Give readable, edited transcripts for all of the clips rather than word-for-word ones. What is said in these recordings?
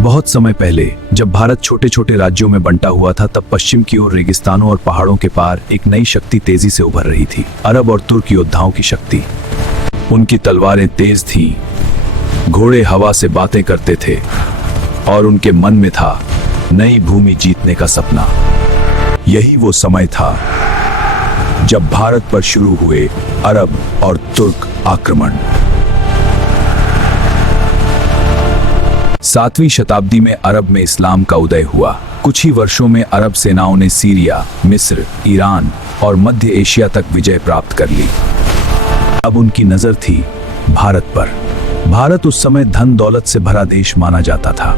बहुत समय पहले जब भारत छोटे छोटे राज्यों में बंटा हुआ था, तब पश्चिम की ओर रेगिस्तानों और पहाड़ों के पार एक नई शक्ति तेजी से उभर रही थी। अरब और तुर्क योद्धाओं की शक्ति। उनकी तलवारें तेज थीं, घोड़े हवा से बातें करते थे और उनके मन में था नई भूमि जीतने का सपना। यही वो समय था जब भारत पर शुरू हुए अरब और तुर्क आक्रमण। 7वीं शताब्दी में अरब में इस्लाम का उदय हुआ। कुछ ही वर्षों में अरब सेनाओं ने सीरिया, मिस्र, ईरान और मध्य एशिया तक विजय प्राप्त कर ली। अब उनकी नजर थी भारत पर। भारत उस समय धन दौलत से भरा देश माना जाता था।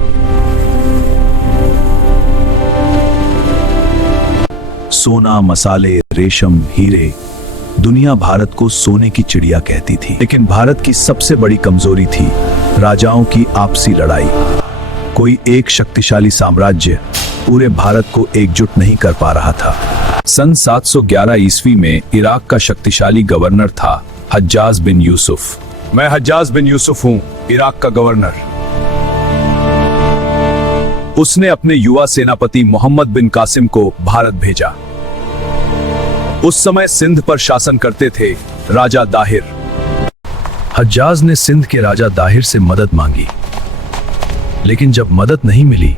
सोना, मसाले, रेशम, हीरे, दुनिया भारत को सोने की चिड़िया कहती थी। लेकिन भारत की सबसे बड़ी कमजोरी थी राजाओं की आपसी लड़ाई। कोई एक शक्तिशाली साम्राज्य पूरे भारत को एकजुट नहीं कर पा रहा था। सन 711 ईस्वी में इराक का शक्तिशाली गवर्नर था हज्जाज बिन यूसुफ। मैं हज्जाज बिन यूसुफ हूं, इराक का गवर्नर। उसने अपने युवा सेनापति मोहम्मद बिन कासिम को भारत भेजा। उस समय सिंध पर शासन करते थे राजा दाहिर। हज्जाज ने सिंध के राजा दाहिर से मदद मांगी, लेकिन जब मदद नहीं मिली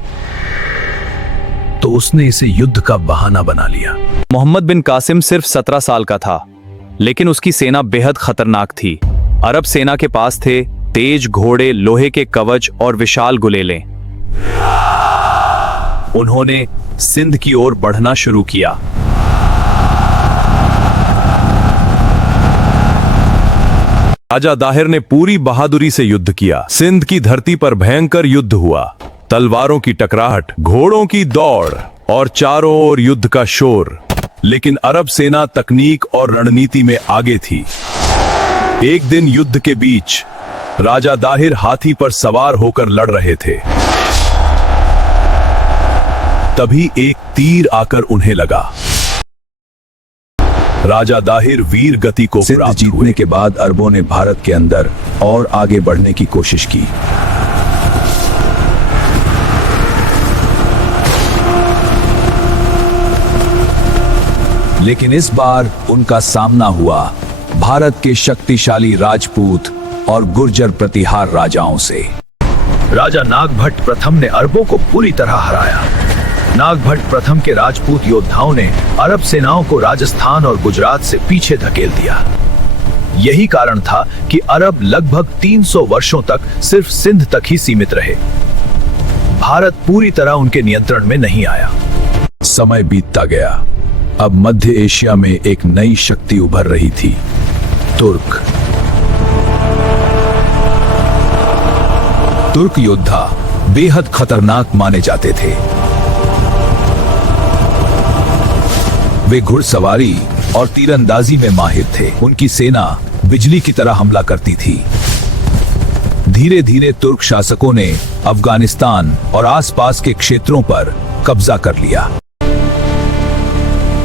तो उसने इसे युद्ध का बहाना बना लिया। मोहम्मद बिन कासिम सिर्फ 17 साल का था, लेकिन उसकी सेना बेहद खतरनाक थी। अरब सेना के पास थे तेज घोड़े, लोहे के कवच और विशाल गुलेलें। उन्होंने सिंध की ओर बढ़ना शुरू किया। राजा दाहिर ने पूरी बहादुरी से युद्ध किया। सिंध की धरती पर भयंकर युद्ध हुआ। तलवारों की टकराहट, घोड़ों की दौड़ और चारों ओर युद्ध का शोर। लेकिन अरब सेना तकनीक और रणनीति में आगे थी। एक दिन युद्ध के बीच राजा दाहिर हाथी पर सवार होकर लड़ रहे थे। तभी एक तीर आकर उन्हें लगा। राजा दाहिर वीर गति को प्राप्त जीतने के बाद अरबों ने भारत के अंदर और आगे बढ़ने की कोशिश की। लेकिन इस बार उनका सामना हुआ भारत के शक्तिशाली राजपूत और गुर्जर प्रतिहार राजाओं से। राजा नागभट्ट प्रथम ने अरबों को पूरी तरह हराया। नागभट्ट प्रथम के राजपूत योद्धाओं ने अरब सेनाओं को राजस्थान और गुजरात से पीछे धकेल दिया। यही कारण था कि अरब लगभग 300 वर्षों तक सिर्फ सिंध तक ही सीमित रहे। भारत पूरी तरह उनके नियंत्रण में नहीं आया। समय बीतता गया। अब मध्य एशिया में एक नई शक्ति उभर रही थी, तुर्क। तुर्क योद्धा बेहद खतरनाक माने जाते थे। वे घुड़सवारी और तीरंदाजी में माहिर थे। उनकी सेना बिजली की तरह हमला करती थी। धीरे धीरे तुर्क शासकों ने अफगानिस्तान और आसपास के क्षेत्रों पर कब्जा कर लिया।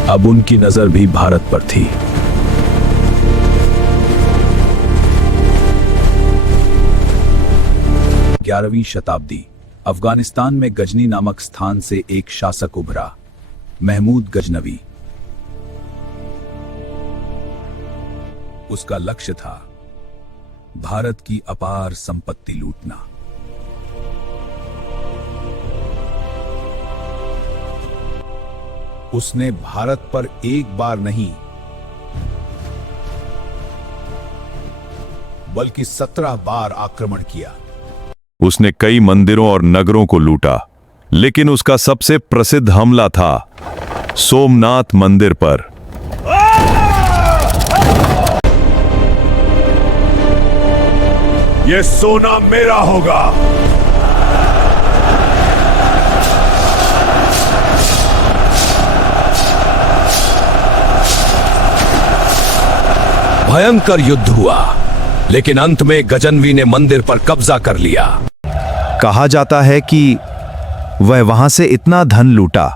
अब उनकी नजर भी भारत पर थी। ग्यारहवीं शताब्दी। अफगानिस्तान में गजनी नामक स्थान से एक शासक उभरा, महमूद गजनवी। उसका लक्ष्य था भारत की अपार संपत्ति लूटना। उसने भारत पर एक बार नहीं बल्कि 17 बार आक्रमण किया। उसने कई मंदिरों और नगरों को लूटा, लेकिन उसका सबसे प्रसिद्ध हमला था सोमनाथ मंदिर पर। ये सोना मेरा होगा। भयंकर युद्ध हुआ, लेकिन अंत में गजनवी ने मंदिर पर कब्जा कर लिया। कहा जाता है कि वह वहां से इतना धन लूटा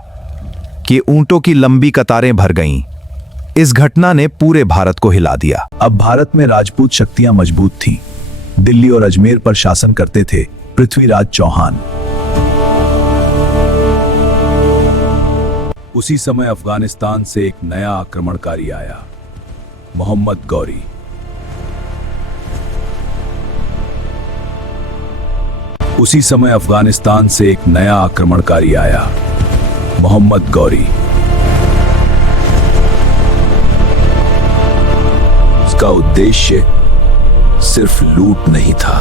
कि ऊंटों की लंबी कतारें भर गईं। इस घटना ने पूरे भारत को हिला दिया। अब भारत में राजपूत शक्तियां मजबूत थीं। दिल्ली और अजमेर पर शासन करते थे पृथ्वीराज चौहान। उसी समय अफगानिस्तान से एक नया आक्रमणकारी आया, मोहम्मद गौरी। उसी समय अफगानिस्तान से एक नया आक्रमणकारी आया, मोहम्मद गौरी। उसका उद्देश्य सिर्फ लूट नहीं था,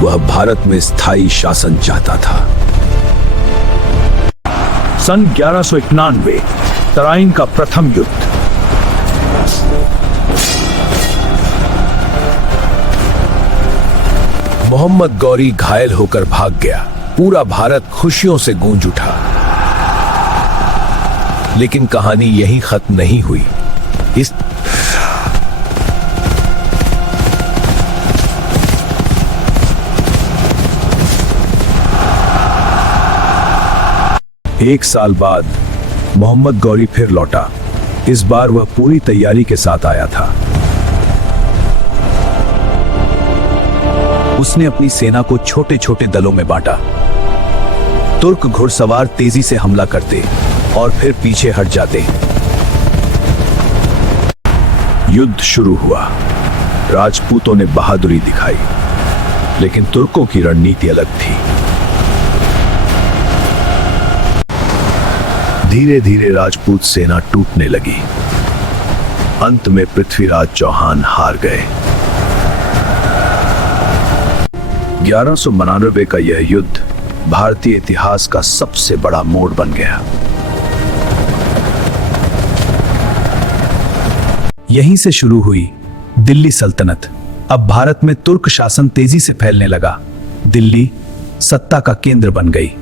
वह भारत में स्थायी शासन चाहता था। सन 1191 तराइन का प्रथम युद्ध। मोहम्मद गौरी घायल होकर भाग गया। पूरा भारत खुशियों से गूंज उठा। लेकिन कहानी यहीं खत्म नहीं हुई। इस एक साल बाद मोहम्मद गौरी फिर लौटा। इस बार वह पूरी तैयारी के साथ आया था। उसने अपनी सेना को छोटे छोटे दलों में बांटा। तुर्क घुड़सवार तेजी से हमला करते और फिर पीछे हट जाते। युद्ध शुरू हुआ। राजपूतों ने बहादुरी दिखाई, लेकिन तुर्कों की रणनीति अलग थी। धीरे धीरे राजपूत सेना टूटने लगी। अंत में पृथ्वीराज चौहान हार गए। 1199 का यह युद्ध भारतीय इतिहास का सबसे बड़ा मोड़ बन गया। यहीं से शुरू हुई दिल्ली सल्तनत। अब भारत में तुर्क शासन तेजी से फैलने लगा। दिल्ली सत्ता का केंद्र बन गई।